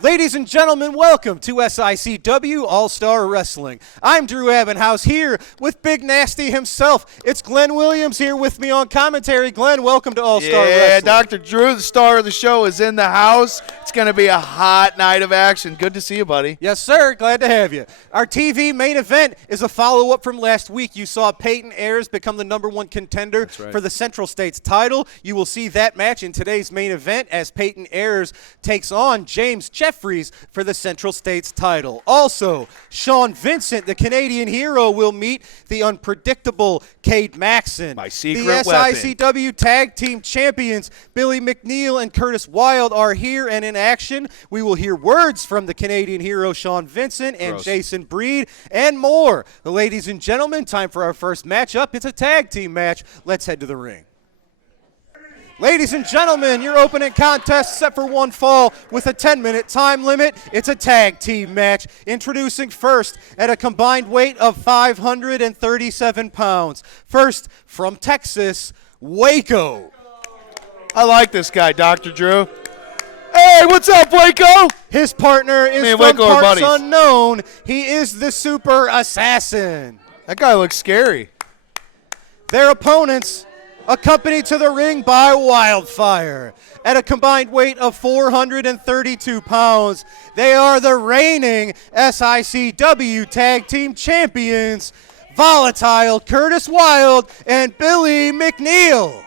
Ladies and gentlemen, welcome to SICW All-Star Wrestling. I'm Drew Abbenhouse here with Big Nasty himself. It's Glenn Williams here with me on commentary. Glenn, welcome to All-Star Wrestling. Yeah, Dr. Drew, the star of the show, is in the house. It's going to be a hot night of action. Good to see you, buddy. Yes, sir. Glad to have you. Our TV main event is a follow-up from last week. You saw Peyton Ayers become the #1 contender for the Central States title. You will see that match in today's main event as Peyton Ayers takes on James Jeffries for the Central States title. Also, Sean Vincent, the Canadian hero, will meet the unpredictable Cade Maxson. My secret weapon. The SICW Tag Team Champions, Billy McNeil and Curtis Wilde, are here and in action. We will hear words from the Canadian hero, Sean Vincent, and Jason Breed, and more. Ladies and gentlemen, time for our first matchup. It's a tag team match. Let's head to the ring. Ladies and gentlemen, your opening contest set for one fall with a 10-minute time limit. It's a tag team match. Introducing first at a combined weight of 537 pounds. First, from Texas, Waco. I like this guy, Dr. Drew. Hey, what's up, Waco? His partner is from parts unknown. He is the Super Assassin. That guy looks scary. Their opponents, accompanied to the ring by Wildfire. At a combined weight of 432 pounds, they are the reigning SICW Tag Team Champions, Volatile Curtis Wilde and Billy McNeil.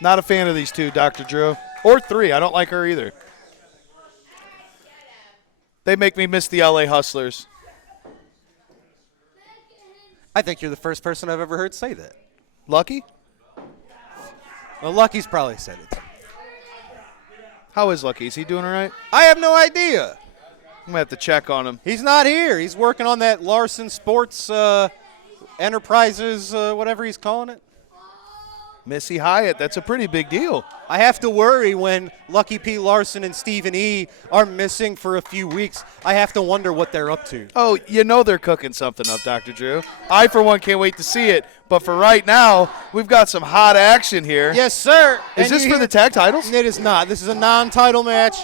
Not a fan of these two, Dr. Drew. Or three. I don't like her either. They make me miss the LA Hustlers. I think you're the first person I've ever heard say that. Lucky? Well, Lucky's probably said it. How is Lucky? Is he doing all right? I have no idea. I'm going to have to check on him. He's not here. He's working on that Larson Sports Enterprises, whatever he's calling it. Missy Hyatt, that's a pretty big deal. I have to worry when Lucky P. Larson and Stephen E. are missing for a few weeks. I have to wonder what they're up to. Oh, you know they're cooking something up, Dr. Drew. I, for one, can't wait to see it. But for right now, we've got some hot action here. Yes, sir. Is this for the tag titles? It is not. This is a non-title match.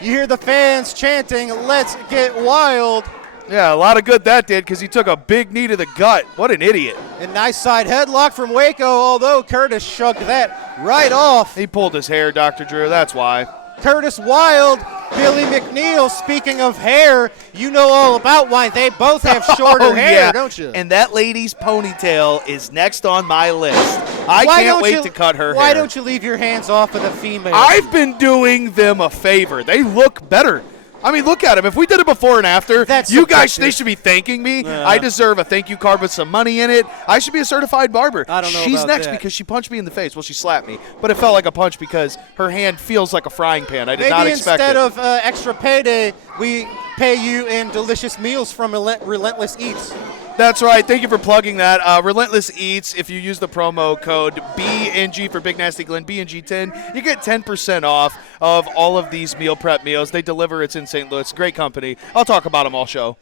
You hear the fans chanting, "Let's get wild." Yeah, a lot of good that did because he took a big knee to the gut. What an idiot. A nice side headlock from Waco, although Curtis shrugged that right off. He pulled his hair, Dr. Drew. That's why. Curtis Wilde, Billy McNeil, speaking of hair, you know all about why they both have shorter hair, don't you? And that lady's ponytail is next on my list. I can't wait to cut her hair. Why don't you leave your hands off of the female? I've been doing them a favor. They look better. I mean, look at them. If we did it before and after, you guys, they should be thanking me. I deserve a thank you card with some money in it. I should be a certified barber. I don't know She's about next that. because she punched me in the face. Well, she slapped me. But it felt like a punch because her hand feels like a frying pan. I did not expect it. Maybe instead of extra payday, we pay you in delicious meals from Relentless Eats. That's right. Thank you for plugging that. Relentless Eats, if you use the promo code BNG for Big Nasty Glenn, BNG10, you get 10% off of all of these meal prep meals. They deliver. It's in St. Louis. Great company. I'll talk about them all show.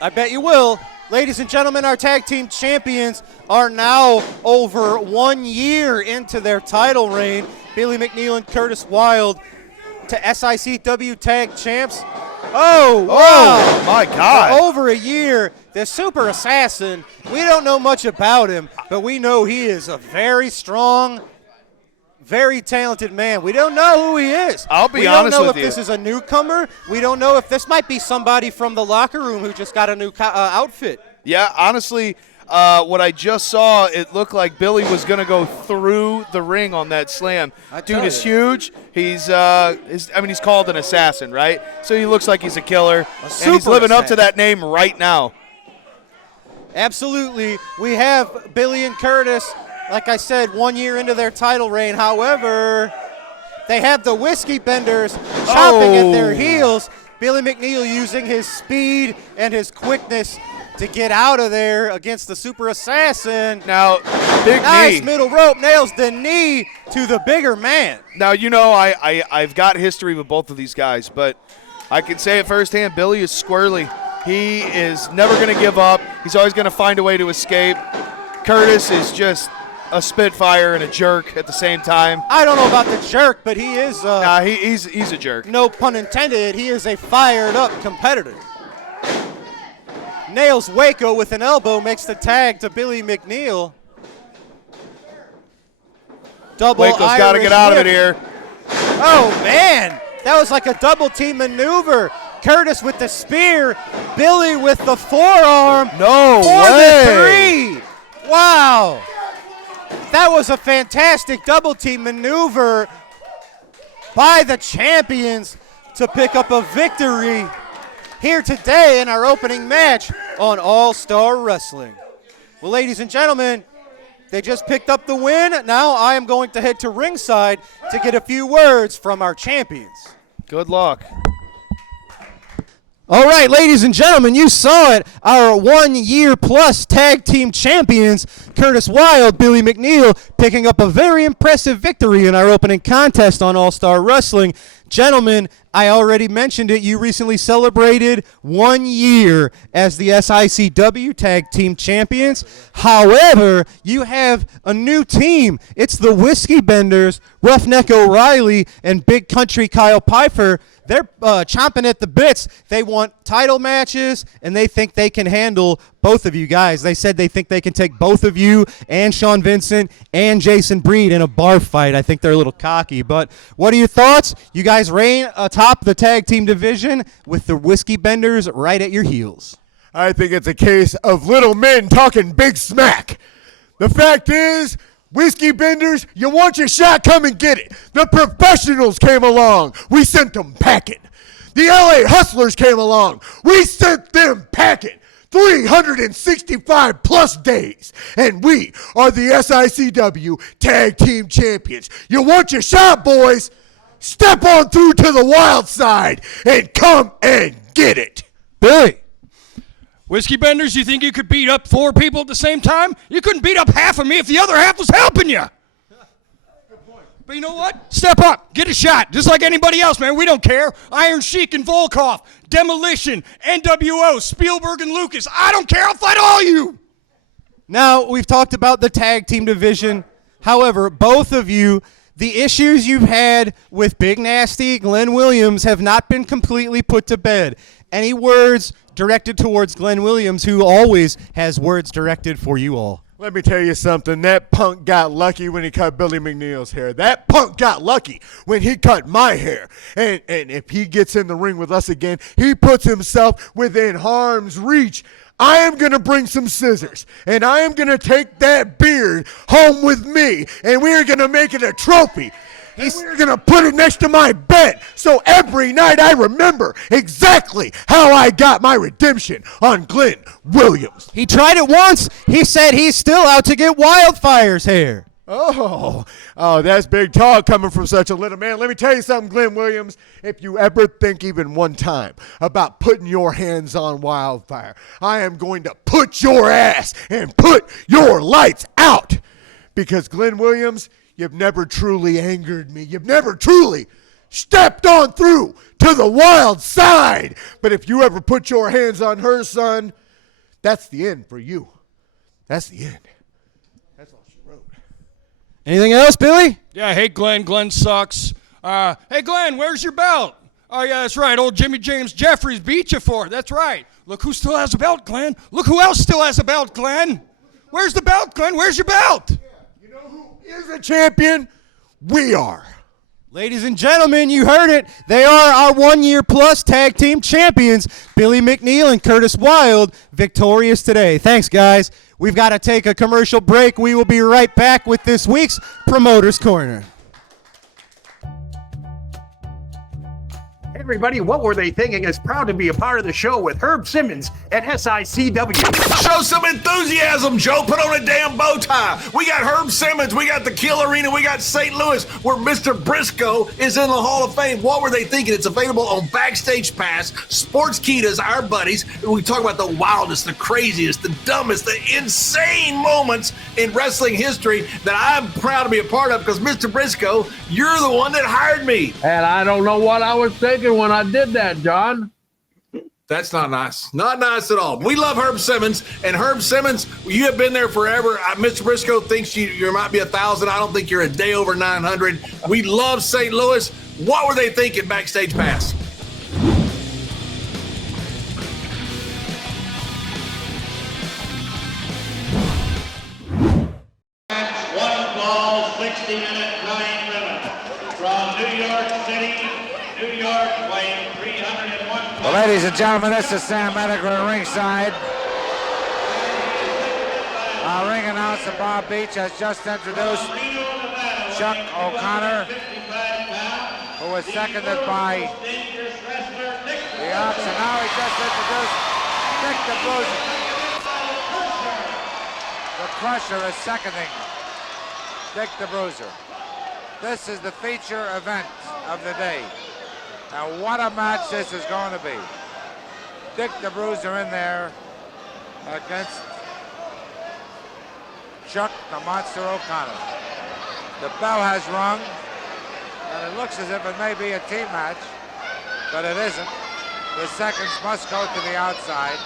I bet you will. Ladies and gentlemen, our tag team champions are now over 1 year into their title reign. Billy McNeil and Curtis Wilde to SICW Tag Champs. Oh, wow. My God. For over a year, the Super Assassin, we don't know much about him, but we know he is a very strong, very talented man. We don't know who he is. I'll be honest with you. We don't know if this is a newcomer. We don't know if this might be somebody from the locker room who just got a new outfit. Yeah, honestly, what I just saw, it looked like Billy was going to go through the ring on that slam. Dude is huge. He's he's called an assassin, right? So he looks like he's a killer. And he's living up to that name right now. Absolutely. We have Billy and Curtis, like I said, 1 year into their title reign. However, they have the Whiskey Benders chopping at their heels. Billy McNeil using his speed and his quickness to get out of there against the Super Assassin. Now, big nice knee. Middle rope, nails the knee to the bigger man. Now, you know, I've got history with both of these guys, but I can say it firsthand, Billy is squirrely. He is never going to give up. He's always going to find a way to escape. Curtis is just a spitfire and a jerk at the same time. I don't know about the jerk, but he is. He's a jerk. No pun intended. He is a fired-up competitor. Nails Waco with an elbow, makes the tag to Billy McNeil. Double Waco's got to get out of it here. Oh, man. That was like a double team maneuver. Curtis with the spear. Billy with the forearm. No for way. the 3. Wow. That was a fantastic double team maneuver by the champions to pick up a victory here today in our opening match on All-Star Wrestling. Well, ladies and gentlemen, they just picked up the win. Now I am going to head to ringside to get a few words from our champions. Good luck. All right, ladies and gentlemen, you saw it. Our 1-year-plus tag team champions, Curtis Wilde, Billy McNeil, picking up a very impressive victory in our opening contest on All-Star Wrestling. Gentlemen, I already mentioned it. You recently celebrated 1 year as the SICW Tag Team Champions. However, you have a new team. It's the Whiskey Benders, Roughneck O'Reilly, and Big Country Kyle Pfeiffer. They're chomping at the bits. They want title matches, and they think they can handle both of you guys. They said they think they can take both of you and Sean Vincent and Jason Breed in a bar fight. I think they're a little cocky. But what are your thoughts? You guys reign atop the tag team division with the Whiskey Benders right at your heels. I think it's a case of little men talking big smack. The fact is, Whiskey Benders, you want your shot, come and get it. The professionals came along. We sent them packing. The LA Hustlers came along. We sent them packing. 365 plus days. And we are the SICW Tag Team Champions. You want your shot, boys? Step on through to the wild side and come and get it. Billy. Whiskey Benders, you think you could beat up 4 people at the same time? You couldn't beat up half of me if the other half was helping you. But you know what? Step up. Get a shot. Just like anybody else, man. We don't care. Iron Sheik and Volkov, Demolition, NWO, Spielberg and Lucas. I don't care. I'll fight all you. Now, we've talked about the tag team division. However, both of you, the issues you've had with Big Nasty, Glenn Williams, have not been completely put to bed. Any words directed towards Glenn Williams, who always has words directed for you all? Let me tell you something. That punk got lucky when he cut Billy McNeil's hair. That punk got lucky when he cut my hair. And if he gets in the ring with us again, he puts himself within harm's reach. I am going to bring some scissors, and I am going to take that beard home with me, and we are going to make it a trophy. We're going to put it next to my bed so every night I remember exactly how I got my redemption on Glenn Williams. He tried it once. He said he's still out to get Wildfire's hair. Oh, that's big talk coming from such a little man. Let me tell you something, Glenn Williams. If you ever think even one time about putting your hands on Wildfire, I am going to put your ass and put your lights out. Because Glenn Williams, you've never truly angered me. You've never truly stepped on through to the wild side. But if you ever put your hands on her, son, that's the end for you. That's the end. That's all she wrote. Anything else, Billy? Yeah, I hate Glenn. Glenn sucks. Hey, Glenn, where's your belt? Oh, yeah, that's right. Old Jimmy James Jeffries beat you for it. That's right. Look who still has a belt, Glenn. Look who else still has a belt, Glenn. Where's the belt, Glenn? Where's your belt? Is a champion, we are. Ladies and gentlemen, you heard it. They are our 1-year-plus tag team champions, Billy McNeil and Curtis Wilde, victorious today. Thanks, guys. We've got to take a commercial break. We will be right back with this week's Promoter's Corner. Hey everybody, What Were They Thinking is proud to be a part of the show with Herb Simmons at SICW. Show some enthusiasm, Joe. Put on a damn bow tie. We got Herb Simmons. We got the Kill Arena. We got St. Louis, where Mr. Briscoe is in the Hall of Fame. What Were They Thinking? It's available on Backstage Pass. Sports Kita's our buddies. We talk about the wildest, the craziest, the dumbest, the insane moments in wrestling history that I'm proud to be a part of because, Mr. Briscoe, you're the one that hired me. And I don't know what I was thinking when I did that, John. That's not nice. Not nice at all. We love Herb Simmons, and Herb Simmons, you have been there forever. Mr. Briscoe thinks you might be 1,000. I don't think you're a day over 900. We love St. Louis. What were they thinking backstage pass? One ball, 60-minute 9 limit. From New York City, New York, weighing 301 pounds. Well, ladies and gentlemen, this is Sam Medical ringside. Our ring announcer, Bob Beach, has just introduced Chuck O'Connor, who was seconded by the Ox, and now he just introduced Dick the Bruiser. The Crusher is seconding Dick the Bruiser. This is the feature event of the day. And what a match this is going to be. Dick the Bruiser in there against Chuck the Monster O'Connor. The bell has rung, and it looks as if it may be a team match, but it isn't. The seconds must go to the outside.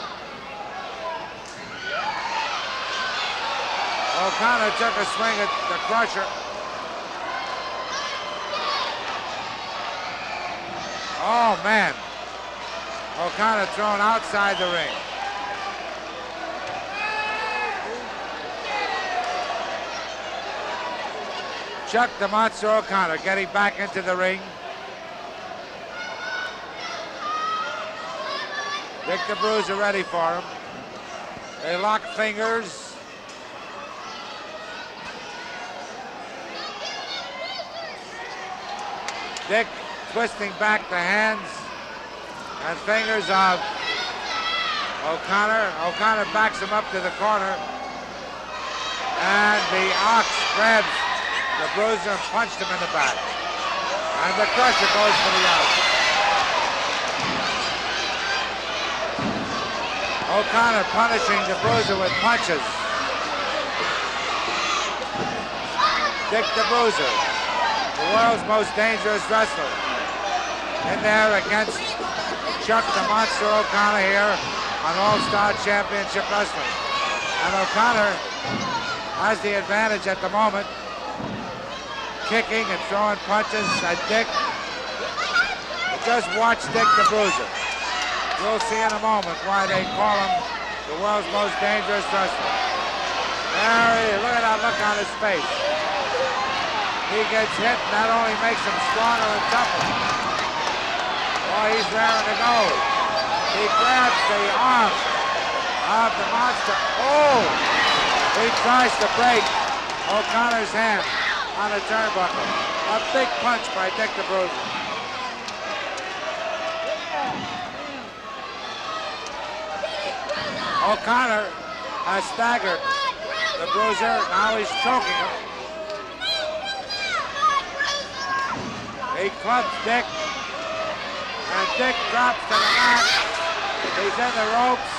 O'Connor took a swing at the Crusher. Oh, man. O'Connor thrown outside the ring. Chuck the Monster O'Connor getting back into the ring. Dick the Bruiser ready for him. They lock fingers. Dick twisting back the hands and fingers of O'Connor. O'Connor backs him up to the corner. And the Ox grabs the Bruiser and punched him in the back. And the Crusher goes for the out. O'Connor punishing the Bruiser with punches. Dick the Bruiser, the world's most dangerous wrestler, in there against Chuck the Monster O'Connor here on All-Star Championship Wrestling. And O'Connor has the advantage at the moment, kicking and throwing punches at Dick. But just watch Dick the Bruiser. You'll see in a moment why they call him the world's most dangerous wrestler. There he is. Look at that look on his face. He gets hit, and that only makes him stronger and tougher. Oh, he's raring to go. He grabs the arm of the monster. Oh! He tries to break O'Connor's hand on a turnbuckle. A big punch by Dick the Bruiser. O'Connor has staggered the Bruiser. Now he's choking him. He clubs Dick, and Dick drops to the mat. He's in the ropes.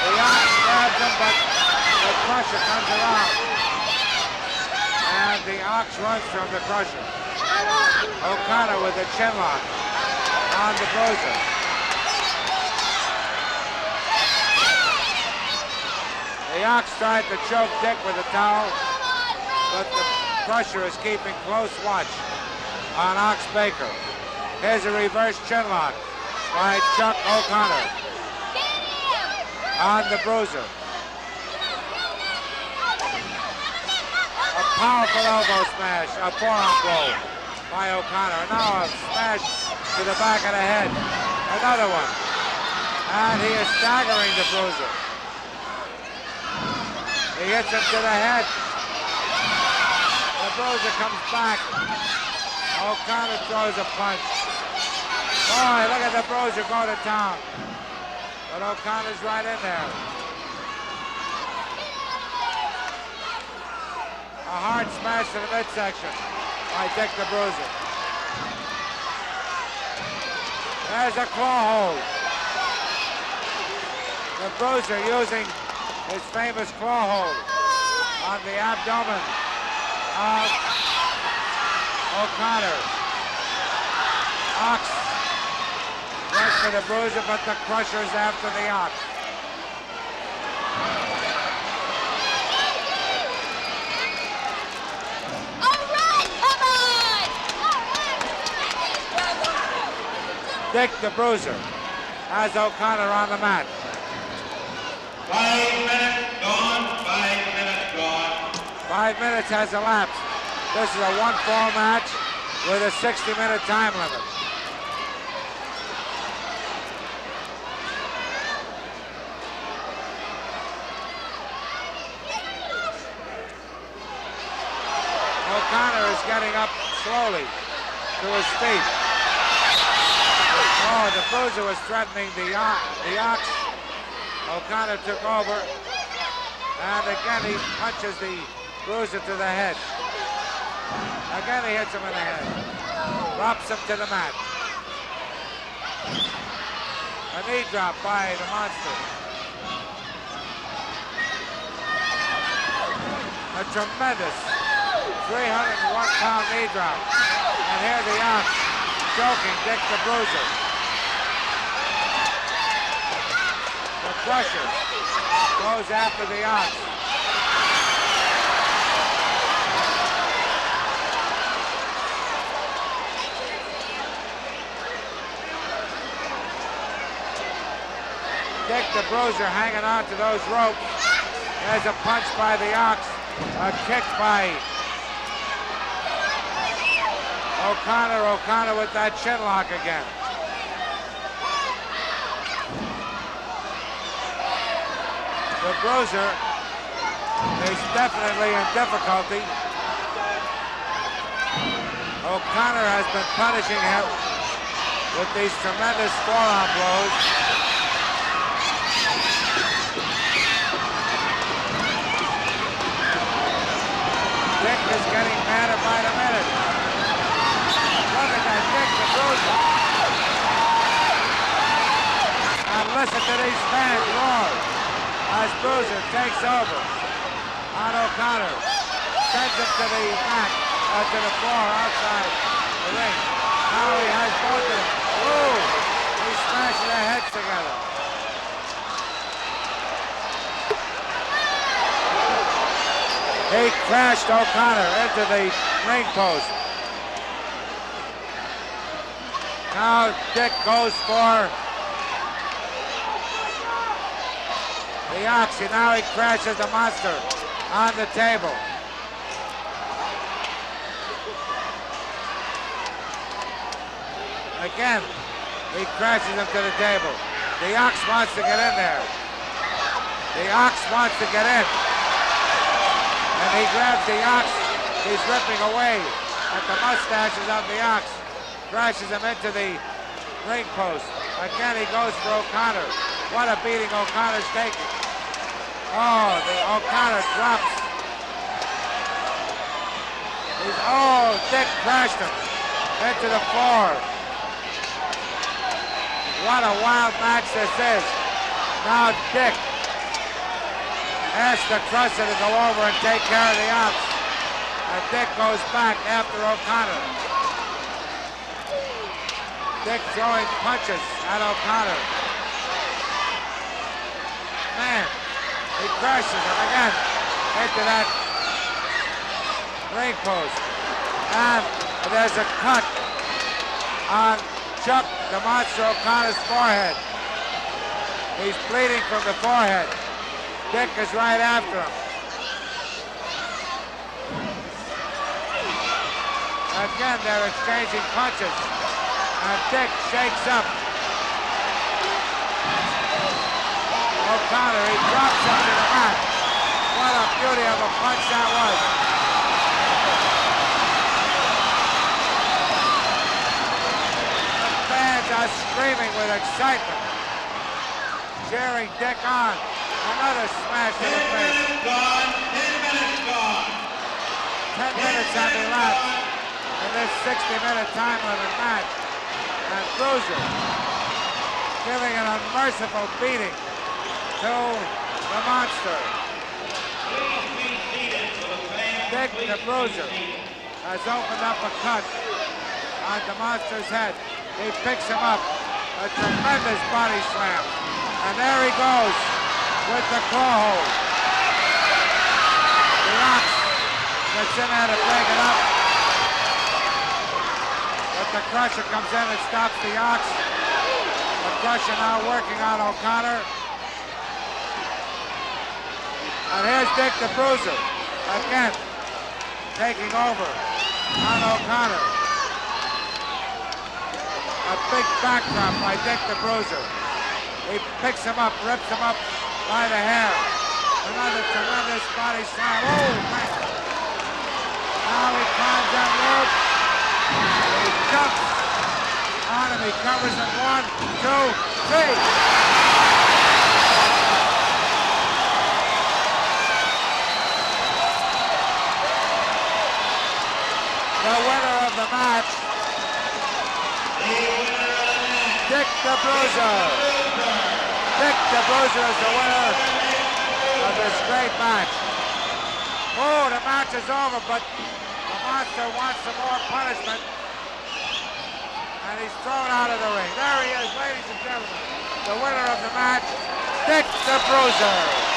The Ox grabs him, but the Crusher comes around. And the Ox runs from the Crusher. O'Connor with a chin lock on the Bruiser. The Ox tried to choke Dick with a towel, but the Crusher is keeping close watch on Ox Baker. Here's a reverse chinlock by Chuck O'Connor on the Bruiser. A powerful elbow smash, a forearm blow by O'Connor. Now a smash to the back of the head. Another one. And he is staggering the Bruiser. He hits him to the head. The Bruiser comes back. O'Connor throws a punch. Boy, look at the Bruiser go to town. But O'Connor's right in there. A hard smash to the midsection by Dick the Bruiser. There's a claw hold. The Bruiser using his famous claw hold on the abdomen of O'Connor. Ox for the Bruiser, but the Crusher's after the Ox. Dick the Bruiser has O'Connor on the mat. 5 minutes gone, 5 minutes gone. 5 minutes has elapsed. This is a one-fall match with a 60-minute time limit. O'Connor is getting up slowly to his feet. Oh, the Bruiser was threatening the Ox. O'Connor took over, and again he punches the Bruiser to the head. Again he hits him in the head. Drops him to the mat. A knee drop by the Monster. A tremendous 301-pound knee drop. And here the Ox choking Dick the Bruiser. The Crusher goes after the Ox. Dick the Bruiser hanging on to those ropes. There's a punch by the Ox. A kick by O'Connor. O'Connor with that chin lock again. The Bruiser is definitely in difficulty. O'Connor has been punishing him with these tremendous forearm blows. Dick is getting madder by the minute. Look at that Dick the Bruiser. And listen to these fans roar as Bruiser takes over on O'Connor. Sends him to the mat, to the floor outside the ring. Now he has both of them. Ooh! He's smashing their heads together. He crashed O'Connor into the ring post. Now Dick goes for the Ox. Now he crashes the Monster on the table. Again, he crashes him to the table. The Ox wants to get in there. The Ox wants to get in. And he grabs the Ox. He's ripping away at the mustaches of the Ox. Crashes him into the ring post. Again, he goes for O'Connor. What a beating O'Connor's taking. Oh, the O'Connor drops. Dick crashed him into the floor. What a wild match this is. Now Dick asks the Crusher to go over and take care of the Ox. And Dick goes back after O'Connor. Dick throwing punches at O'Connor. Man, he crashes him again into that ring post. And there's a cut on Chuck the Monster O'Connor's forehead. He's bleeding from the forehead. Dick is right after him. Again, they're exchanging punches. And Dick shakes up O'Connor. He drops him to the mat. What a beauty of a punch that was. The fans are screaming with excitement, cheering Dick on. Another smash to the 10 face. minutes gone, 10 minutes gone. 10 minutes have elapsed in this 60-minute time limit match. And Bruiser giving an unmerciful beating to the Monster. Please be seated for the fans. Dick the Bruiser has opened up a cut on the Monster's head. He picks him up. A tremendous body slam. And there he goes with the claw hold. The Ox gets in there to break it up. But the Crusher comes in and stops the Ox. The Crusher now working on O'Connor. And here's Dick the Bruiser again taking over on O'Connor. A big backdrop by Dick the Bruiser. He picks him up, rips him up by the hair. Another tremendous body slam. Oh, man. Now he climbs that rope. He jumps on him. He covers him. 1, 2, 3. The winner of the match, Dick the Bruiser. Dick the Bruiser is the winner of this great match. Oh, the match is over, but the monster wants some more punishment. And he's thrown out of the ring. There he is, ladies and gentlemen. The winner of the match, Dick the Bruiser.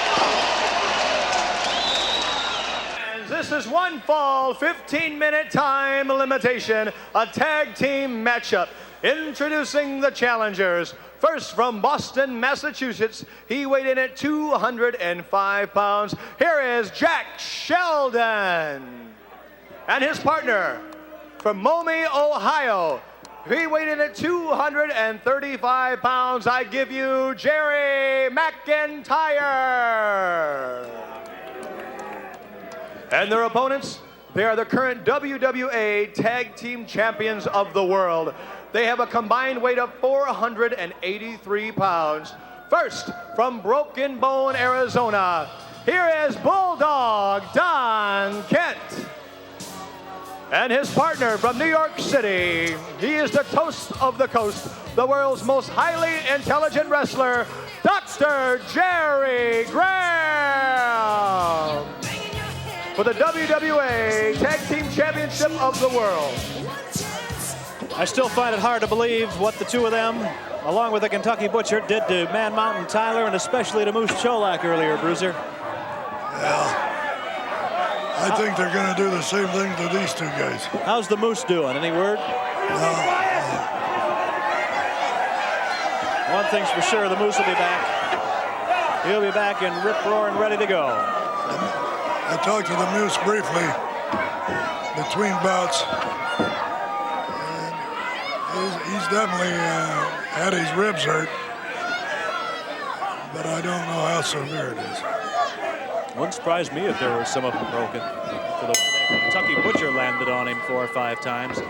This is one fall, 15-minute time limitation, a tag team matchup. Introducing the challengers. First from Boston, Massachusetts, he weighed in at 205 pounds. Here is Jack Sheldon. And his partner from Maumee, Ohio, he weighed in at 235 pounds. I give you Jerry McIntyre. And their opponents, they are the current WWA Tag Team Champions of the world. They have a combined weight of 483 pounds. First, from Broken Bone, Arizona, here is Bulldog Don Kent. And his partner from New York City, he is the toast of the coast, the world's most highly intelligent wrestler, Dr. Jerry Graham. For the WWA Tag Team Championship of the world. I still find it hard to believe what the two of them, along with the Kentucky Butcher, did to Man Mountain Tyler and especially to Moose Cholak earlier, Bruiser. Yeah. I think they're going to do the same thing to these two guys. How's the Moose doing? Any word? One thing's for sure, the Moose will be back. He'll be back and rip-roaring ready to go. I talked to the Moose briefly between bouts. And he's definitely had his ribs hurt, but I don't know how severe it is. Wouldn't surprise me if there were some of them broken. For the Kentucky Butcher landed on him 4 or 5 times.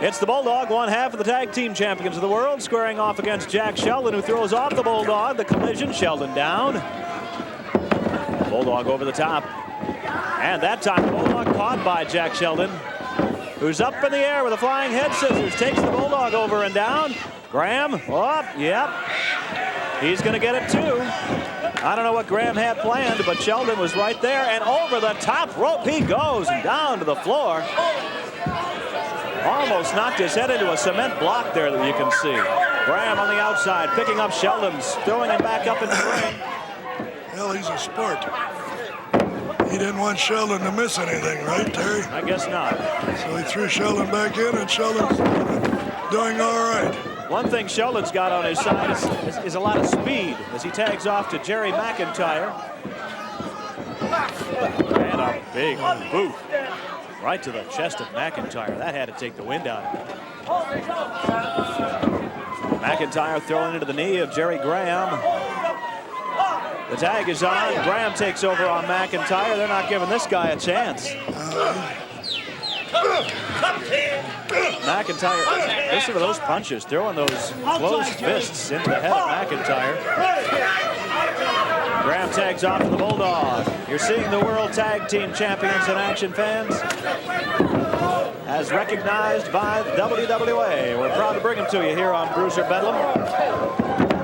It's the Bulldog, one half of the Tag Team Champions of the world, squaring off against Jack Sheldon, who throws off the Bulldog. The collision, Sheldon down. Bulldog over the top. And that time, the Bulldog caught by Jack Sheldon, who's up in the air with a flying head scissors. Takes the Bulldog over and down. Graham, oh, yep. He's going to get it too. I don't know what Graham had planned, but Sheldon was right there. And over the top rope he goes and down to the floor. Almost knocked his head into a cement block there that you can see. Graham on the outside, picking up Sheldon's, throwing him back up in the ring. Hell, he's a sport. He didn't want Sheldon to miss anything, right, Terry? I guess not. So he threw Sheldon back in, and Sheldon's doing all right. One thing Sheldon's got on his side is a lot of speed as he tags off to Jerry McIntyre. And a big boot right to the chest of McIntyre. That had to take the wind out of him. McIntyre throwing into the knee of Jerry Graham. The tag is on. Graham takes over on McIntyre. They're not giving this guy a chance. McIntyre, listen to those punches, throwing those closed fists into the head of McIntyre. Graham tags off to the Bulldog. You're seeing the World Tag Team Champions in action, fans. As recognized by WWA. We're proud to bring them to you here on Bruiser Bedlam.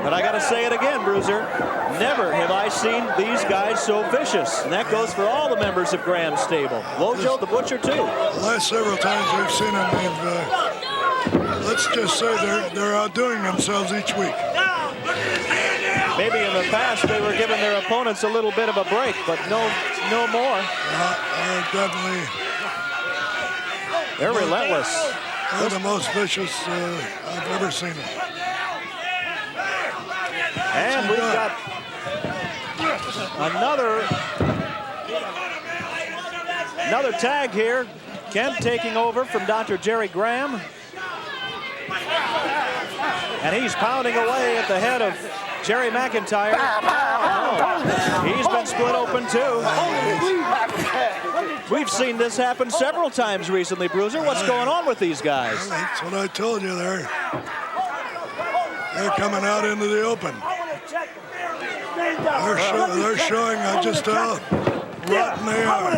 But I got to say it again, Bruiser. Never have I seen these guys so vicious. And that goes for all the members of Graham's stable. Lojo, the Butcher, too. The last several times we've seen them, let's let's just say they're outdoing themselves each week. Maybe in the past they were giving their opponents a little bit of a break, but no more. They're definitely. They're relentless. They're the most vicious I've ever seen them. And we've got another tag here. Kent taking over from Dr. Jerry Graham. And he's pounding away at the head of Jerry McIntyre. Oh, he's been split open too. We've seen this happen several times recently, Bruiser. What's going on with these guys? Well, that's what I told you. They're coming out into the open. They're showing just how rotten they are.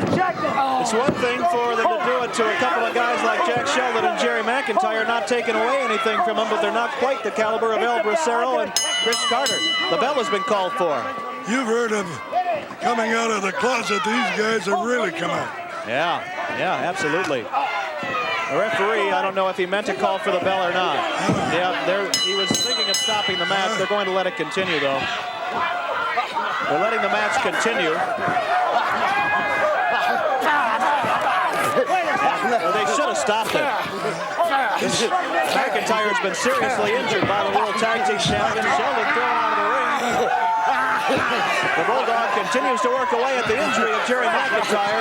It's one thing for them to do it to a couple of guys like Jack Sheldon and Jerry McIntyre, not taking away anything from them, but they're not quite the caliber of El Bracero and Chris Carter. The bell has been called for. You've heard of coming out of the closet. These guys have really come out. Yeah, absolutely. The referee, I don't know if he meant to call for the bell or not. Yeah, he was thinking of stopping the match. They're going to let it continue, though. They're letting the match continue. Well, they should have stopped it. McIntyre's been seriously injured by the World Tag Team Champion. Sheldon thrown out of the ring. The Bulldog continues to work away at the injury of Jerry McIntyre.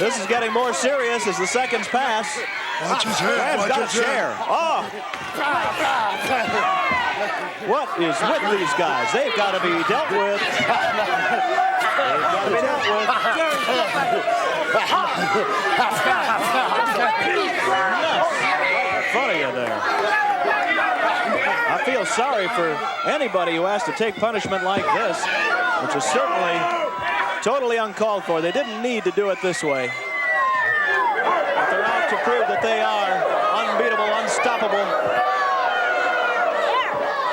This is getting more serious as the seconds pass. Watch his head. Graham's got a chair. Oh! What is with these guys? They've got to be dealt with. They've got to be dealt with. Right in front of you there. I feel sorry for anybody who has to take punishment like this, which is certainly totally uncalled for. They didn't need to do it this way. But they're out to prove that they are unbeatable, unstoppable.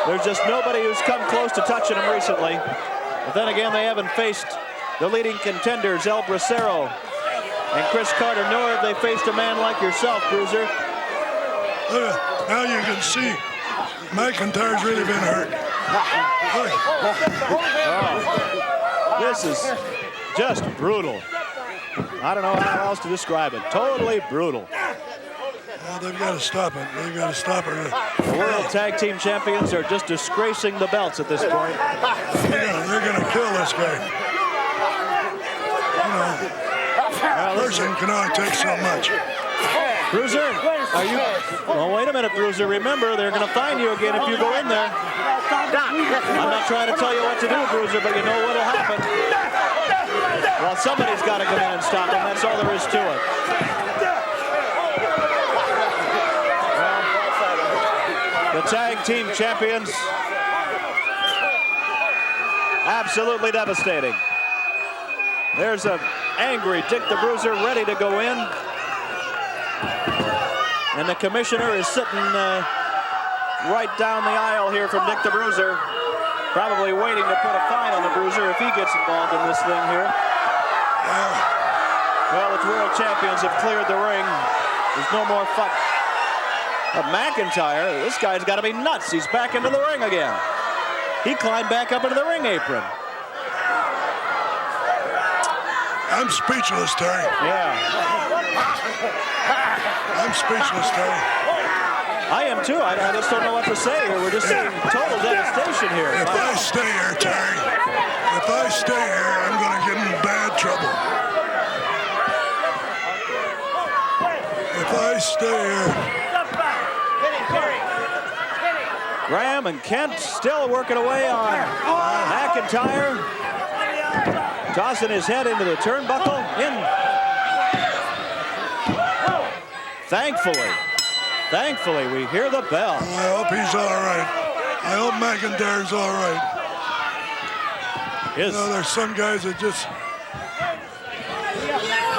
There's just nobody who's come close to touching them recently. But then again, they haven't faced the leading contenders, El Bracero and Chris Carter, nor have they faced a man like yourself, Bruiser. Now you can see McIntyre's really been hurt. Oh, this is just brutal. I don't know how else to describe it. Totally brutal. Well, they've got to stop it. They've got to stop it. The World Tag Team Champions are just disgracing the belts at this point. They're going to kill this guy. A person can only take so much. Bruiser, are you? Well, wait a minute, Bruiser. Remember, they're going to fine you again if you go in there. I'm not trying to tell you what to do, Bruiser, but you know what'll happen. Well, somebody's got to come in and stop him. That's all there is to it. The tag team champions, absolutely devastating. There's an angry Dick the Bruiser ready to go in. And the commissioner is sitting right down the aisle here from Dick the Bruiser, probably waiting to put a fine on the Bruiser if he gets involved in this thing here. Well, the world champions have cleared the ring. There's no more fun. But McIntyre, this guy's got to be nuts. He's back into the ring again. He climbed back up into the ring apron. I'm speechless, Terry. Yeah. I'm speechless, Terry. I am too. I just don't know what to say here. We're just seeing total devastation here. If I stay here, Terry, if I stay here, I'm going to get in bad trouble. If I stay here. Graham and Kent still working away on McIntyre. Tossing his head into the turnbuckle. Thankfully, we hear the bell. I hope he's all right. I hope McIntyre's all right. There's some guys that just...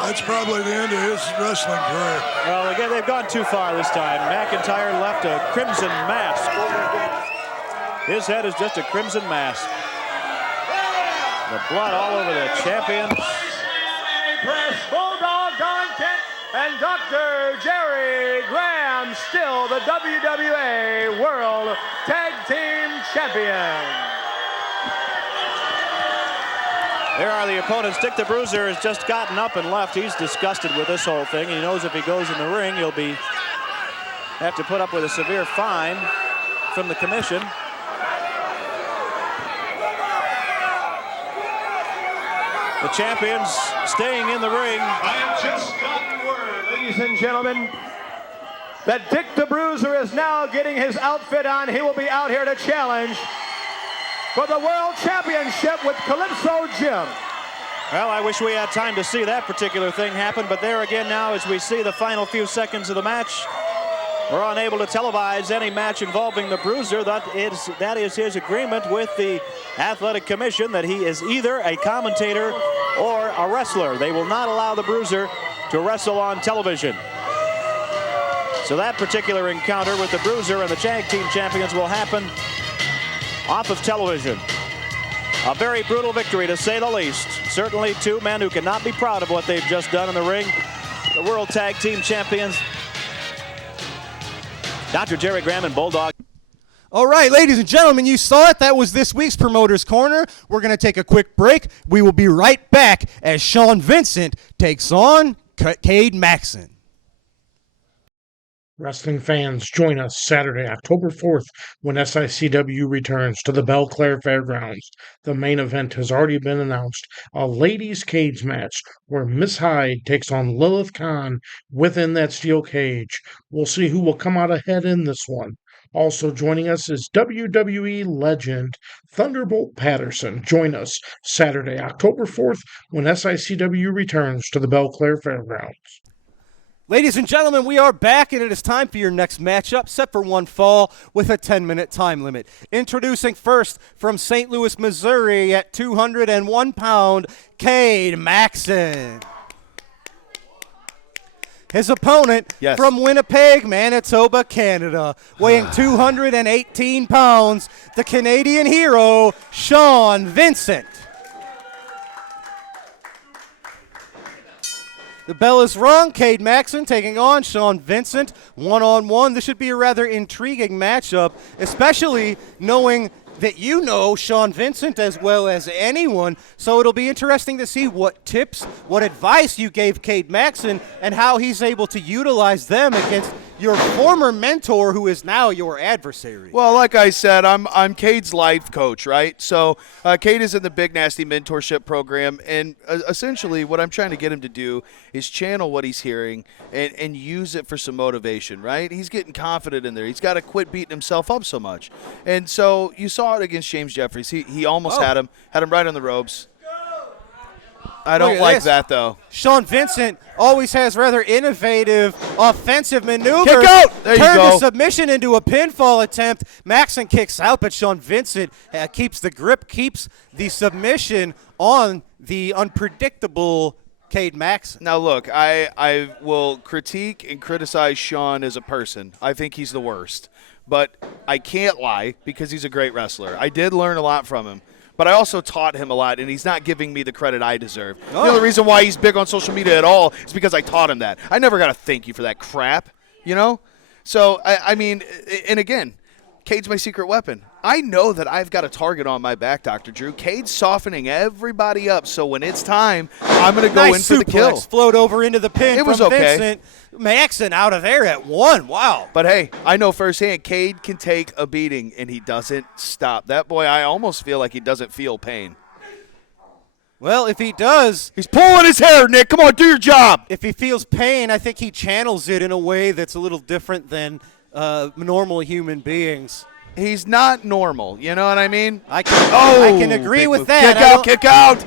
That's probably the end of his wrestling career. Well, again, they've gone too far this time. McIntyre left a crimson mask. His head is just a crimson mask. The blood all over the champion. Press Bulldog Don Kent and Dr. Jerry Graham still also the WWA World Tag Team Champions. There are the opponents. Dick the Bruiser has just gotten up and left. He's disgusted with this whole thing. He knows if he goes in the ring, he'll have to put up with a severe fine from the commission. The champions staying in the ring. I have just gotten word, ladies and gentlemen, that Dick the Bruiser is now getting his outfit on. He will be out here to challenge for the World Championship with Calypso Jim. Well, I wish we had time to see that particular thing happen, but there again now as we see the final few seconds of the match, we're unable to televise any match involving the Bruiser. That is his agreement with the Athletic Commission that he is either a commentator or a wrestler. They will not allow the Bruiser to wrestle on television. So that particular encounter with the Bruiser and the Tag Team Champions will happen off of television. A very brutal victory, to say the least. Certainly two men who cannot be proud of what they've just done in the ring. The World Tag Team Champions, Dr. Jerry Graham and Bulldog. All right, ladies and gentlemen, you saw it. That was this week's Promoter's Corner. We're going to take a quick break. We will be right back as Sean Vincent takes on Cade Maxson. Wrestling fans, join us Saturday, October 4th, when SICW returns to the Belle Claire Fairgrounds. The main event has already been announced, a ladies' cage match where Miss Hyde takes on Lilith Khan within that steel cage. We'll see who will come out ahead in this one. Also joining us is WWE legend Thunderbolt Patterson. Join us Saturday, October 4th, when SICW returns to the Belle Claire Fairgrounds. Ladies and gentlemen, we are back, and it is time for your next matchup, set for one fall with a 10-minute time limit. Introducing first from St. Louis, Missouri at 201 pound, Cade Maxson. His opponent from Winnipeg, Manitoba, Canada, weighing 218 pounds, the Canadian hero, Sean Vincent. The bell is rung. Cade Maxson taking on Sean Vincent one-on-one. This should be a rather intriguing matchup, especially knowing that you know Sean Vincent as well as anyone. So it'll be interesting to see what tips, what advice you gave Cade Maxson and how he's able to utilize them against your former mentor who is now your adversary. Well, like I said, I'm Cade's life coach, right? So Cade is in the Big Nasty Mentorship Program, and essentially what I'm trying to get him to do is channel what he's hearing and use it for some motivation, right? He's getting confident in there. He's got to quit beating himself up so much. And so you saw it against James Jeffries. He almost had him right on the ropes. I don't like that, though. Sean Vincent always has rather innovative offensive maneuvers. Kick out! There you Turn go. the submission into a pinfall attempt. Maxson kicks out, but Sean Vincent keeps the grip, keeps the submission on the unpredictable Cade Maxson. Now, look, I will critique and criticize Sean as a person. I think he's the worst. But I can't lie because he's a great wrestler. I did learn a lot from him. But I also taught him a lot, and he's not giving me the credit I deserve. The only reason why he's big on social media at all is because I taught him that. I never got to thank you for that crap, you know? So, I mean, and again, Cade's my secret weapon. I know that I've got a target on my back, Dr. Drew. Cade's softening everybody up, so when it's time, I'm going to go in for the kill. Float over into the pin from okay. Vincent. Maxson out of there at one. Wow. But, hey, I know firsthand Cade can take a beating, and he doesn't stop. That boy, I almost feel like he doesn't feel pain. Well, if he does. He's pulling his hair, Nick. Come on, do your job. If he feels pain, I think he channels it in a way that's a little different than normal human beings. He's not normal, you know what I mean? I can agree with that. Kick out.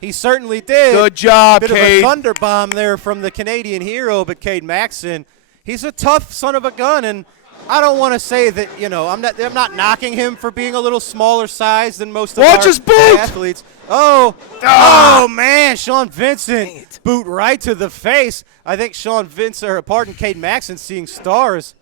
He certainly did. Good job, Bit Cade. of a thunder bomb there from the Canadian hero, but Cade Maxson, he's a tough son of a gun, and I don't want to say that, you know, I'm not knocking him for being a little smaller size than most of our athletes. Oh, man, Sean Vincent, boot right to the face. I think Sean Vincent, or pardon, Cade Maxson seeing stars.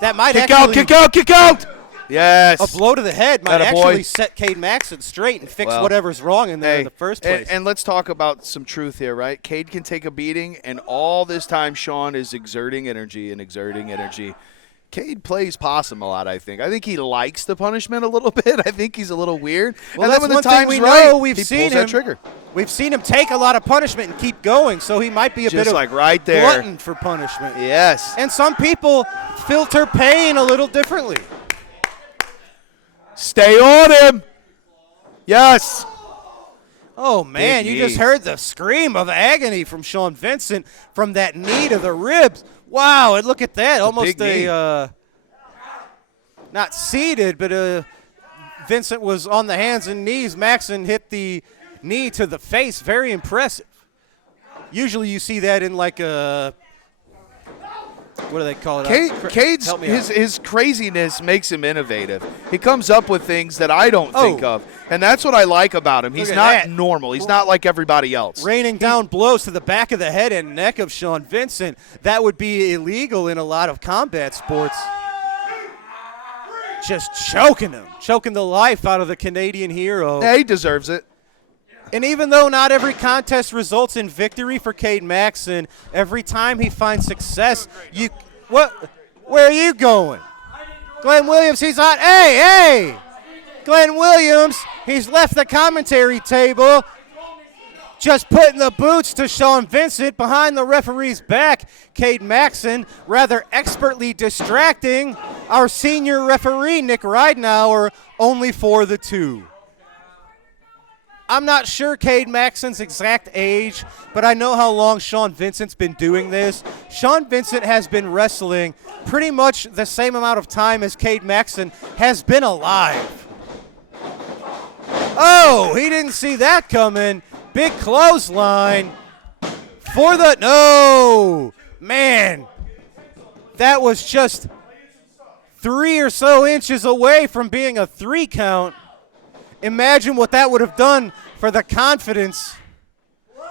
That might kick out. Yes. A blow to the head might actually set Cade Maxson straight and fix whatever's wrong in there in the first place. And let's talk about some truth here, right? Cade can take a beating, and all this time Sean is exerting energy. Cade plays possum a lot, I think. I think he likes the punishment a little bit. I think he's a little weird. Well, and that's then when one the thing time's we right, know. We've he seen pulls him. that trigger. We've seen him take a lot of punishment and keep going, so he might be a Just bit of like right there. glutton for punishment. Yes. And some people filter pain a little differently. Stay on him. Yes. Oh, man, Big you knee. just heard the scream of agony from Sean Vincent from that knee to the ribs. Wow, and look at that. Almost big knee. Not seated, but Vincent was on the hands and knees. Maxson hit the knee to the face. Very impressive. Usually you see that in like a, what do they call it? Cade's Help me out. his craziness makes him innovative. He comes up with things that I don't think of, and that's what I like about him. He's Look at not that. normal. He's not like everybody else. Raining down blows to the back of the head and neck of Sean Vincent. That would be illegal in a lot of combat sports. Just choking him, choking the life out of the Canadian hero. Yeah, he deserves it. And even though not every contest results in victory for Cade Maxson, every time he finds success, where are you going? Glenn Williams, he's on. Hey! Glenn Williams, he's left the commentary table. Just putting the boots to Sean Vincent behind the referee's back. Cade Maxson rather expertly distracting our senior referee, Nick Ridenauer, only for the two. I'm not sure Cade Maxson's exact age, but I know how long Sean Vincent's been doing this. Sean Vincent has been wrestling pretty much the same amount of time as Cade Maxson has been alive. Oh, he didn't see that coming. Big clothesline for the, no, man. That was just 3 or so inches away from being a 3 count. Imagine what that would have done for the confidence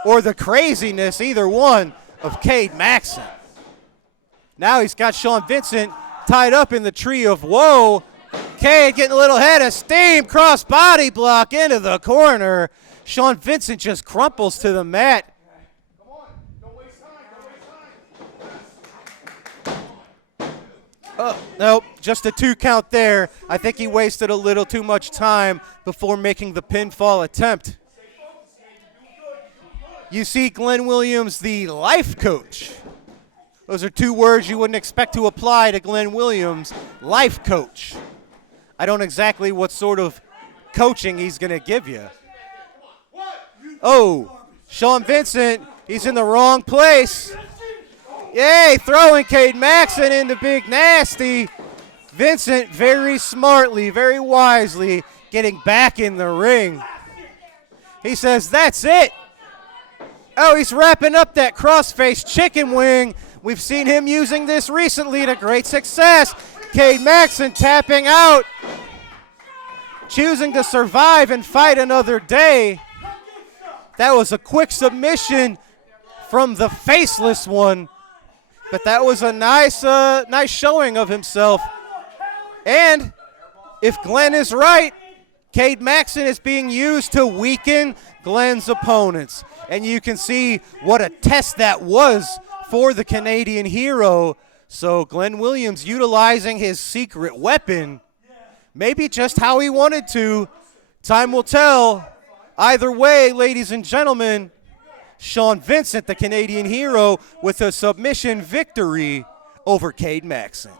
or the craziness, either one, of Cade Maxson. Now he's got Sean Vincent tied up in the tree of woe. Cade getting a little head of steam, cross body block into the corner. Sean Vincent just crumples to the mat. Oh, nope, just a 2 count there. I think he wasted a little too much time before making the pinfall attempt. You see Glenn Williams, the life coach. Those are 2 words you wouldn't expect to apply to Glenn Williams, life coach. I don't exactly what sort of coaching he's going to give you. Oh, Sean Vincent, he's in the wrong place. Yay, throwing Cade Maxson into Big Nasty. Vincent very smartly, very wisely getting back in the ring. He says, that's it. Oh, he's wrapping up that crossface chicken wing. We've seen him using this recently to great success. Cade Maxson tapping out, choosing to survive and fight another day. That was a quick submission from the faceless one. But that was a nice showing of himself. And if Glenn is right, Cade Maxson is being used to weaken Glenn's opponents. And you can see what a test that was for the Canadian hero. So Glenn Williams utilizing his secret weapon, maybe just how he wanted to. Time will tell. Either way, ladies and gentlemen, Sean Vincent, the Canadian hero, with a submission victory over Cade Maxson.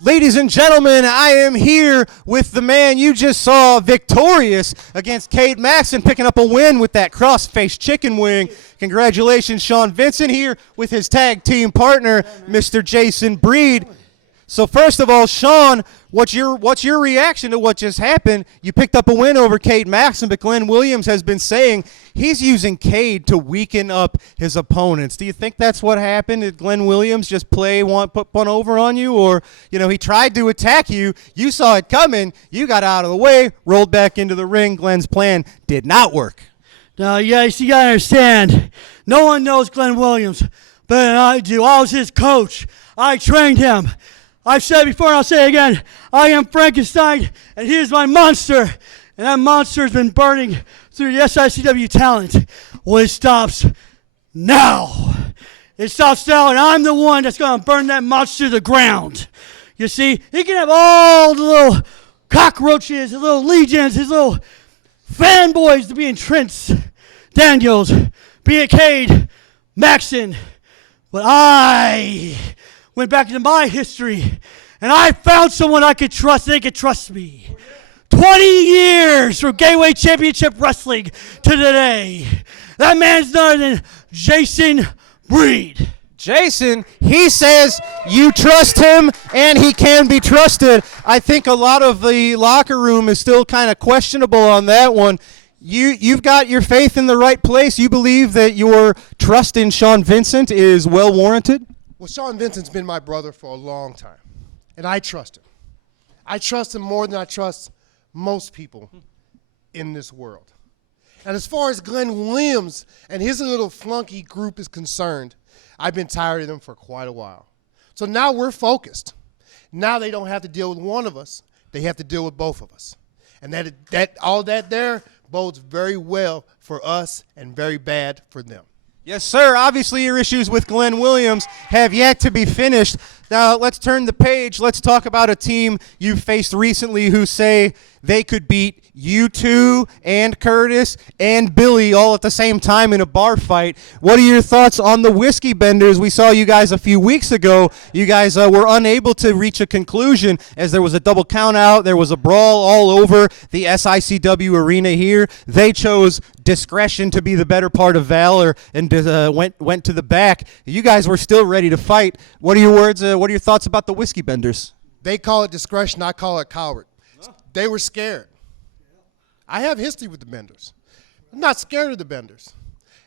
Ladies and gentlemen, I am here with the man you just saw victorious against Cade Maxson, picking up a win with that cross-face chicken wing. Congratulations, Sean Vincent, here with his tag team partner, Mr. Jason Breed. So first of all, Sean, what's your reaction to what just happened? You picked up a win over Cade Maxson, but Glenn Williams has been saying he's using Cade to weaken up his opponents. Do you think that's what happened? Did Glenn Williams just put one over on you? Or, he tried to attack you. You saw it coming. You got out of the way, rolled back into the ring. Glenn's plan did not work. Now, yes, you got to understand, no one knows Glenn Williams better than I do. I was his coach. I trained him. I've said it before and I'll say it again. I am Frankenstein, and he is my monster. And that monster has been burning through the SICW talent. Well, it stops now. It's South Style, and I'm the one that's going to burn that monster to the ground. You see, he can have all the little cockroaches, his little legions, his little fanboys to be in Trent's, Daniels, be it Cade, Maxson. But I went back into my history, and I found someone I could trust. They could trust me. 20 years from Gateway Championship Wrestling to today. That man's none other than Jason Breed. Jason, he says you trust him and he can be trusted. I think a lot of the locker room is still kind of questionable on that one. You've got your faith in the right place. You believe that your trust in Sean Vincent is well warranted? Well, Sean Vincent's been my brother for a long time, and I trust him. I trust him more than I trust most people in this world. And as far as Glenn Williams and his little flunky group is concerned, I've been tired of them for quite a while. So now we're focused. Now they don't have to deal with one of us. They have to deal with both of us. And all that there bodes very well for us and very bad for them. Yes, sir. Obviously, your issues with Glenn Williams have yet to be finished. Now, let's turn the page. Let's talk about a team you've faced recently who say they could beat you two and Curtis and Billy all at the same time in a bar fight. What are your thoughts on the Whiskey Benders? We saw you guys a few weeks ago. You guys were unable to reach a conclusion as there was a double count out. There was a brawl all over the SICW arena here. They chose discretion to be the better part of valor and went to the back. You guys were still ready to fight. What are your words? What are your thoughts about the Whiskey Benders? They call it discretion. I call it coward. They were scared. I have history with the Benders. I'm not scared of the Benders.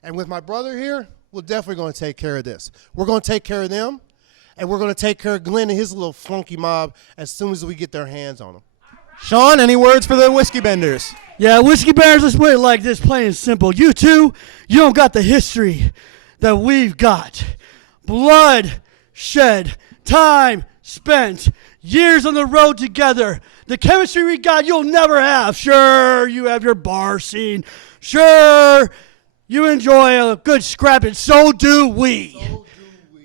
And with my brother here, we're definitely going to take care of this. We're going to take care of them, and we're going to take care of Glenn and his little flunky mob as soon as we get their hands on them. Sean, any words for the Whiskey Benders? Yeah, Whiskey Benders, let's put it like this, plain and simple. You two, you don't got the history that we've got. Blood shed, time spent, years on the road together. The chemistry we got, you'll never have. Sure, you have your bar scene. Sure, you enjoy a good scrap, and so do we.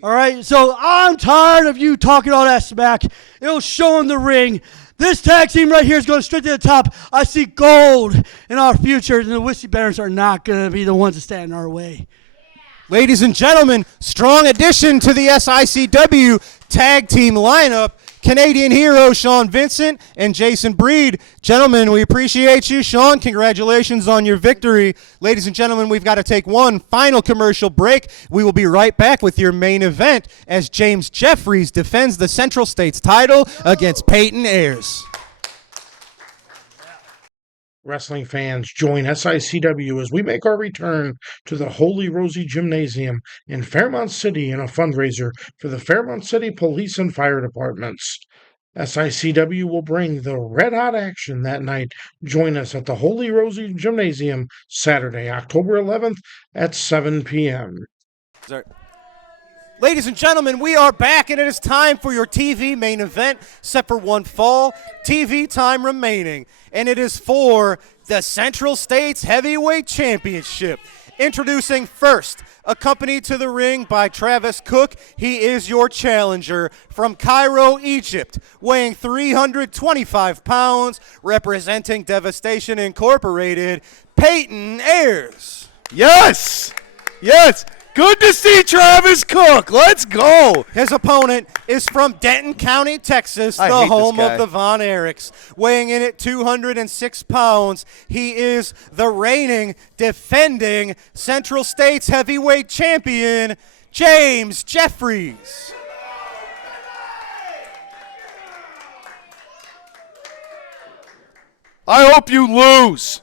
All right, so I'm tired of you talking all that smack. It'll show in the ring. This tag team right here is going straight to the top. I see gold in our future, and the Whiskey Benders are not going to be the ones that stand in our way. Ladies and gentlemen, strong addition to the SICW tag team lineup. Canadian hero Sean Vincent and Jason Breed. Gentlemen, we appreciate you. Sean, congratulations on your victory. Ladies and gentlemen, we've got to take one final commercial break. We will be right back with your main event as James Jeffries defends the Central States title against Peyton Ayers. Wrestling fans, join SICW as we make our return to the Holy Rosie Gymnasium in Fairmont City in a fundraiser for the Fairmont City Police and Fire Departments. SICW will bring the red-hot action that night. Join us at the Holy Rosie Gymnasium Saturday, October 11th at 7 p.m. Sorry. Ladies and gentlemen, we are back, and it is time for your TV main event, except for one fall. TV time remaining, and it is for the Central States Heavyweight Championship. Introducing first, accompanied to the ring by Travis Cook, he is your challenger from Cairo, Egypt, weighing 325 pounds, representing Devastation Incorporated, Peyton Ayers. Yes! Yes! Good to see Travis Cook. Let's go. His opponent is from Denton County, Texas, the home of the Von Erichs. Weighing in at 206 pounds, he is the reigning, defending Central States Heavyweight Champion, James Jeffries. I hope you lose.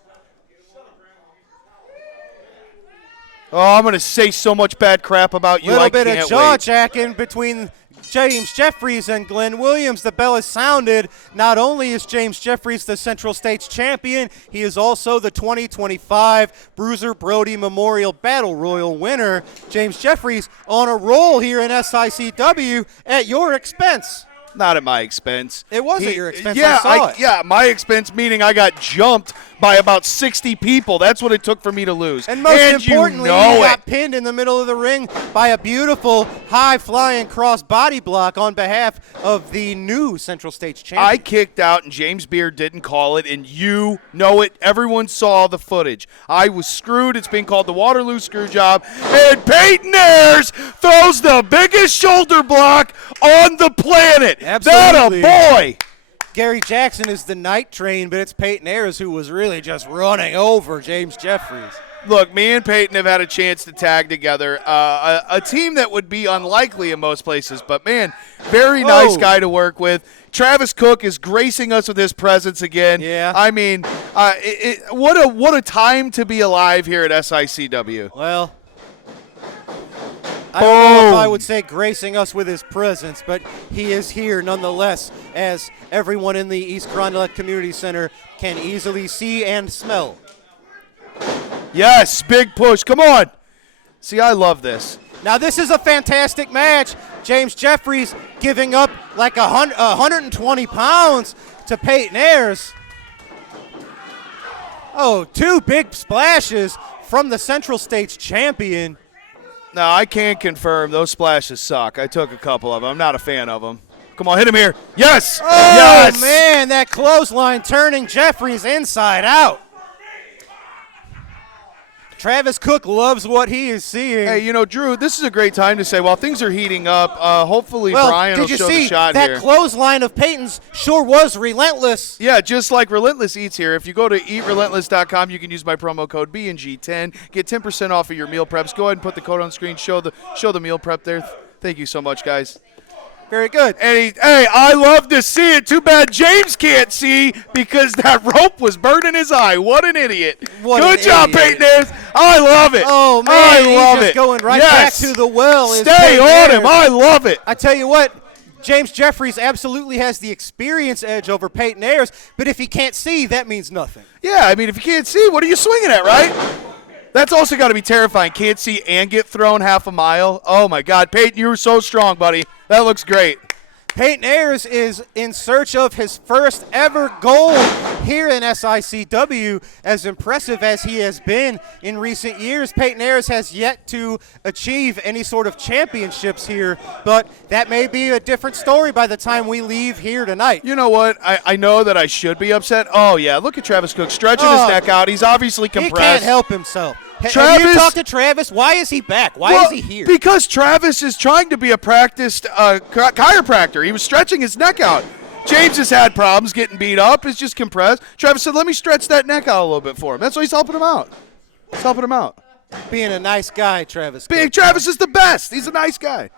Oh, I'm going to say so much bad crap about you. Little bit of jaw-jacking between James Jeffries and Glenn Williams. The bell is sounded. Not only is James Jeffries the Central States champion, he is also the 2025 Bruiser Brody Memorial Battle Royal winner. James Jeffries on a roll here in SICW at your expense. Not at my expense. It was at your expense. Yeah, I saw it. Yeah, my expense, meaning I got jumped by about 60 people. That's what it took for me to lose. And most importantly, you know he got pinned in the middle of the ring by a beautiful high-flying cross body block on behalf of the new Central States champion. I kicked out, and James Beard didn't call it, and you know it. Everyone saw the footage. I was screwed. It's being called the Waterloo screw job. And Peyton Ayers throws the biggest shoulder block on the planet. Absolutely. That a boy. Gary Jackson is the night train, but it's Peyton Ayers who was really just running over James Jeffries. Look, me and Peyton have had a chance to tag together. A team that would be unlikely in most places, but, man, very nice guy to work with. Travis Cook is gracing us with his presence again. Yeah. I mean, what a time to be alive here at SICW. Well, I don't know if I would say gracing us with his presence, but he is here nonetheless, as everyone in the East Carondelet Community Center can easily see and smell. Yes, big push. Come on. See, I love this. Now, this is a fantastic match. James Jeffries giving up like 120 pounds to Peyton Ayers. Oh, 2 big splashes from the Central States champion. No, I can't confirm. Those splashes suck. I took a couple of them. I'm not a fan of them. Come on, hit him here. Yes! Oh, yes! man, that clothesline turning Jeffries inside out. Travis Cook loves what he is seeing. Hey, you know, Drew, this is a great time to say, while things are heating up, hopefully Brian will show the shot here. That clothesline of Peyton's sure was relentless. Yeah, just like Relentless Eats here. If you go to eatrelentless.com, you can use my promo code BNG10. Get 10% off of your meal preps. Go ahead and put the code on screen. Show the meal prep there. Thank you so much, guys. Very good. Hey, I love to see it. Too bad James can't see because that rope was burning his eye. What an idiot. Good job, Peyton Ayers. I love it. Oh, man, I love he's just it. going right back to the well. Stay on him. I love it. I tell you what, James Jeffries absolutely has the experience edge over Peyton Ayers, but if he can't see, that means nothing. Yeah, I mean, if you can't see, what are you swinging at, right? That's also got to be terrifying. Can't see and get thrown half a mile. Oh, my God. Peyton, you were so strong, buddy. That looks great. Peyton Ayers is in search of his first ever gold here in SICW. As impressive as he has been in recent years, Peyton Ayers has yet to achieve any sort of championships here, but that may be a different story by the time we leave here tonight. You know what? I know that I should be upset. Oh, yeah, look at Travis Cook stretching his neck out. He's obviously compressed. He can't help himself. Have you talked to Travis? Why is he back? Why is he here? Because Travis is trying to be a practiced chiropractor. He was stretching his neck out. James has had problems getting beat up. He's just compressed. Travis said, let me stretch that neck out a little bit for him. That's why he's helping him out. He's helping him out. Being a nice guy, Travis. Big Travis is the best. He's a nice guy.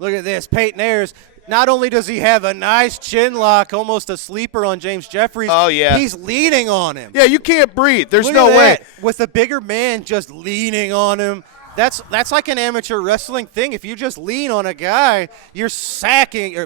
Look at this. Peyton Ayers. Not only does he have a nice chin lock, almost a sleeper on James Jeffries. Oh, yeah. He's leaning on him. Yeah, you can't breathe. There's Look no at way. that. With a bigger man just leaning on him. That's like an amateur wrestling thing. If you just lean on a guy, you're sapping,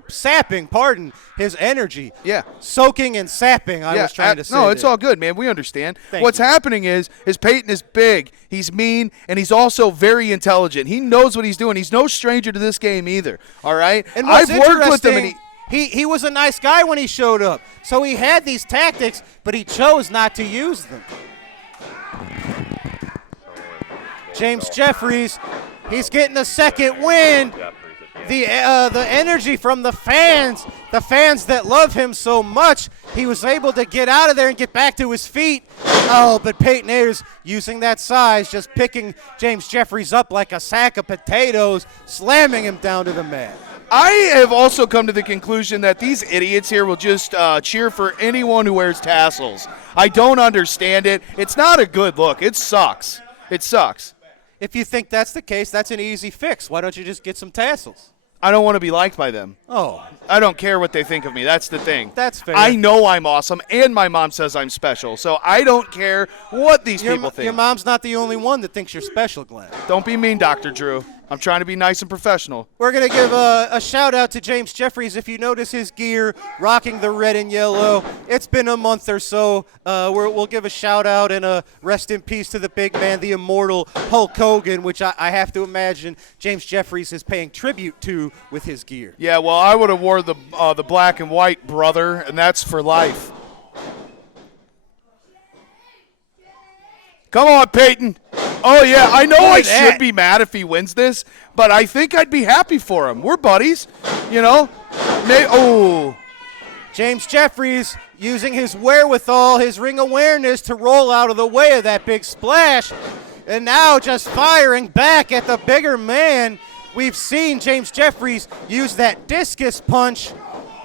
his energy. Yeah. Soaking and sapping, I was trying to say. No, it's there. all good, man. We understand. Thank What's you. happening is Peyton is big, he's mean, and he's also very intelligent. He knows what he's doing. He's no stranger to this game either, all right? And what's I've worked with him, and he was a nice guy when he showed up. So he had these tactics, but he chose not to use them. James Jeffries, he's getting a second wind. The energy from the fans that love him so much, he was able to get out of there and get back to his feet. Oh, but Peyton Ayers using that size, just picking James Jeffries up like a sack of potatoes, slamming him down to the mat. I have also come to the conclusion that these idiots here will just cheer for anyone who wears tassels. I don't understand it. It's not a good look. It sucks. It sucks. If you think that's the case, that's an easy fix. Why don't you just get some tassels? I don't want to be liked by them. Oh. I don't care what they think of me. That's the thing. That's fair. I know I'm awesome, and my mom says I'm special, so I don't care what these people think. Your mom's not the only one that thinks you're special, Glenn. Don't be mean, Dr. Drew. I'm trying to be nice and professional. We're going to give a shout-out to James Jeffries. If you notice his gear, rocking the red and yellow. It's been a month or so. We'll give a shout-out and a rest in peace to the big man, the immortal Hulk Hogan, which I have to imagine James Jeffries is paying tribute to with his gear. Yeah, well, I would have wore the black and white, brother, and that's for life. Come on, Peyton. Oh, yeah, I know I should be mad if he wins this, but I think I'd be happy for him. We're buddies, you know. James Jeffries using his wherewithal, his ring awareness to roll out of the way of that big splash, and now just firing back at the bigger man. We've seen James Jeffries use that discus punch,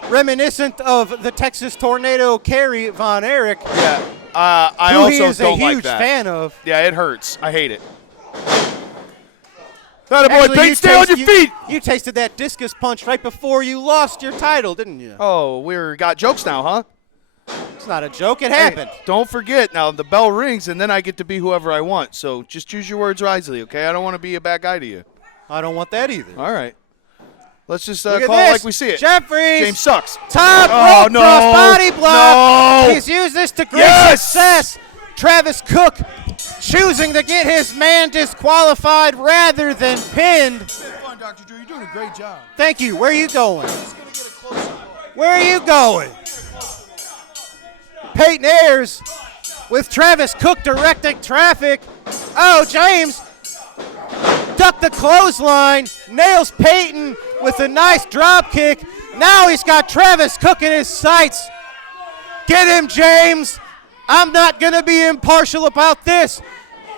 reminiscent of the Texas Tornado Kerry Von Erich. Yeah. I who also he is don't a like huge that. fan of. Yeah, it hurts. I hate it. That boy, Pete, stay on your feet. You tasted that discus punch right before you lost your title, didn't you? Oh, we got jokes now, huh? It's not a joke. It happened. Hey, don't forget, now the bell rings, and then I get to be whoever I want. So just choose your words wisely, okay? I don't want to be a bad guy to you. I don't want that either. All right. Let's just Look call at it this. like we see it. Jeffries. James sucks. Top rope cross body block. He's used this to great success. Travis Cook choosing to get his man disqualified rather than pinned. Fun, Dr. Drew. You're doing a great job. Thank you. Where are you going? Where are you going? Peyton Ayers with Travis Cook directing traffic. Oh, James ducked the clothesline, nails Peyton with a nice drop kick. Now he's got Travis Cook in his sights. Get him, James. I'm not going to be impartial about this.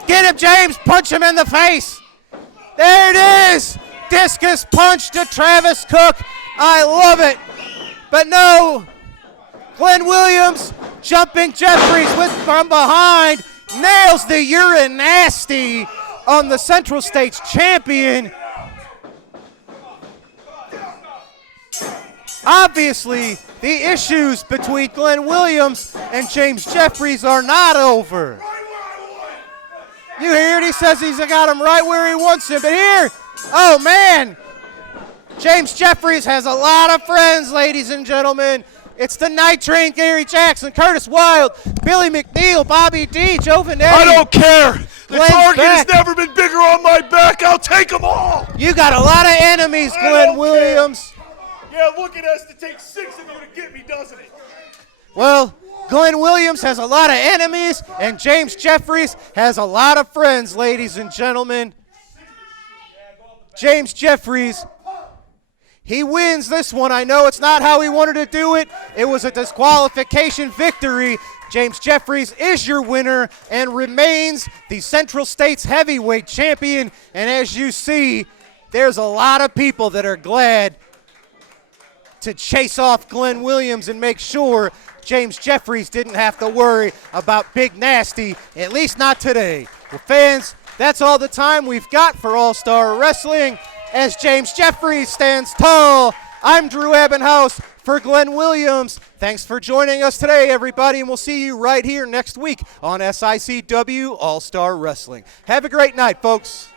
Get him, James. Punch him in the face. There it is. Discus punch to Travis Cook. I love it. But no, Glenn Williams jumping Jeffries from behind. Nails the urine nasty on the Central States champion. Obviously, the issues between Glenn Williams and James Jeffries are not over. You hear it? He says he's got him right where he wants him. But here, oh man, James Jeffries has a lot of friends, ladies and gentlemen. It's the Night Train, Gary Jackson, Curtis Wilde, Billy McNeil, Bobby D, Joe Vanetti. I don't care. The Glenn's target has back. never been bigger on my back. I'll take them all. You got a lot of enemies, Glenn Williams. Yeah, look at us to take 6 of them to get me, doesn't it? Well, Glenn Williams has a lot of enemies, and James Jeffries has a lot of friends, ladies and gentlemen. James Jeffries, he wins this one. I know it's not how he wanted to do it. It was a disqualification victory. James Jeffries is your winner and remains the Central States Heavyweight Champion. And as you see, there's a lot of people that are glad to chase off Glenn Williams and make sure James Jeffries didn't have to worry about Big Nasty, at least not today. Well, fans, that's all the time we've got for All-Star Wrestling. As James Jeffries stands tall, I'm Drew Ebenhaus for Glenn Williams. Thanks for joining us today, everybody, and we'll see you right here next week on SICW All-Star Wrestling. Have a great night, folks.